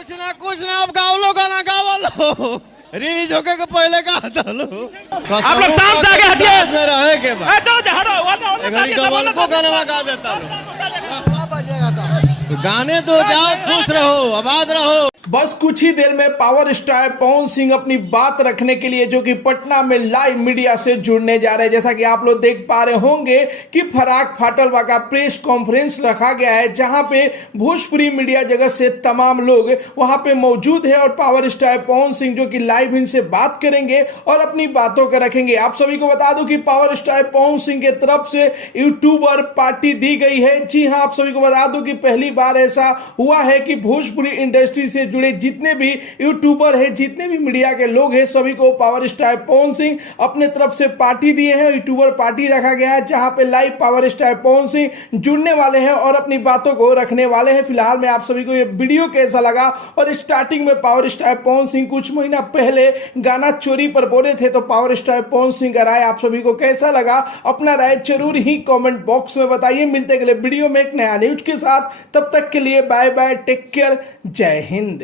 कुछ ना अब गाँव लो गाना गावा लो रिलीज होके के पहले का था लो आप लोग शाम से आगे हटिए में रहे के बाद चलो हटो घड़ी डबल को गाना गा देता लो तो गाने दो जाओ खुश रहो आबाद रहो। बस कुछ ही देर में पावर स्टार पवन सिंह अपनी बात रखने के लिए जो कि पटना में लाइव मीडिया से जुड़ने जा रहे हैं। जैसा कि आप लोग देख पा रहे होंगे कि फराक फाटलवा का प्रेस कॉन्फ्रेंस रखा गया है जहां पे भोजपुरी मीडिया जगत से तमाम लोग वहां पे मौजूद है और पावर स्टार पवन सिंह जो कि लाइव इनसे बात करेंगे और अपनी बातों को रखेंगे। आप सभी को बता दूं कि पावर स्टार पवन सिंह के तरफ से यूट्यूबर पार्टी दी गई है। जी हां, आप सभी को बता दूं कि पहली बार ऐसा हुआ है कि भोजपुरी इंडस्ट्री से जुड़े जितने भी यूट्यूबर है जितने भी मीडिया के लोग हैं सभी को पावर स्टार पवन सिंह अपने तरफ से पार्टी दिए हैं। यूट्यूबर पार्टी रखा गया है जहां पे live power star Pawan Singh जुड़ने वाले हैं और अपनी बातों को रखने वाले हैं। फिलहाल में आप सभी को ये वीडियो कैसा लगा और स्टार्टिंग में पावर स्टार पवन सिंह कुछ महीना पहले गाना चोरी पर बोले थे तो पावर स्टार पवन सिंह का राय आप सभी को कैसा लगा, अपना राय जरूर ही कमेंट बॉक्स में बताइए। मिलते अगले वीडियो में एक नया न्यूज के साथ, तब तक के लिए बाय बाय, टेक केयर, जय हिंद।